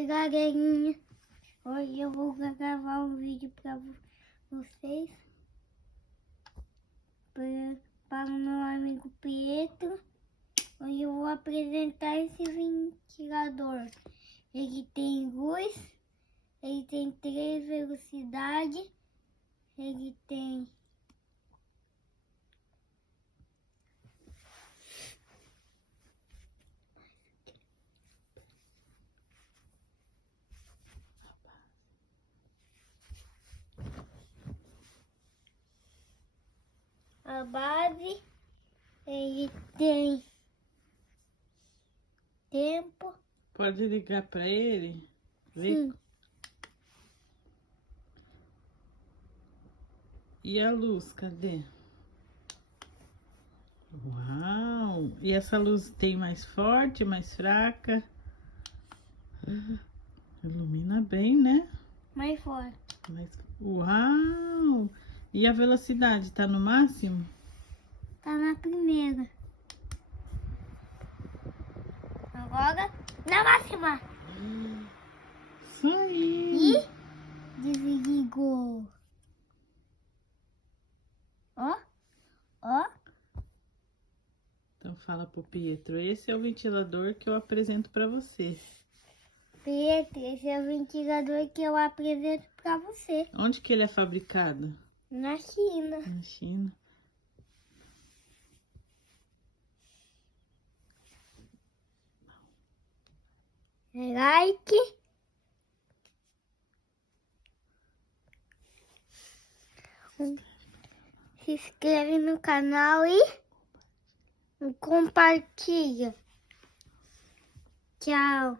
Oi, galerinha. Hoje eu vou gravar um vídeo para vocês. Para o meu amigo Pietro. Hoje eu vou apresentar esse ventilador. Ele tem luz. Ele tem 3 velocidades. Ele tem... A base, ele tem tempo. Pode ligar para ele? Sim. E a luz, cadê? Uau! E essa luz tem mais forte, mais fraca? Ilumina bem, né? Mais forte. Uau! E a velocidade tá no máximo? Tá na primeira. Agora na máxima. Isso aí! E desligou. Ó, ó. Então fala pro Pietro, esse é o ventilador que eu apresento para você. Pietro, esse é o ventilador que eu apresento pra você. Onde que ele é fabricado? Na China. Na China. Like. Se inscreve no canal e compartilha. Tchau.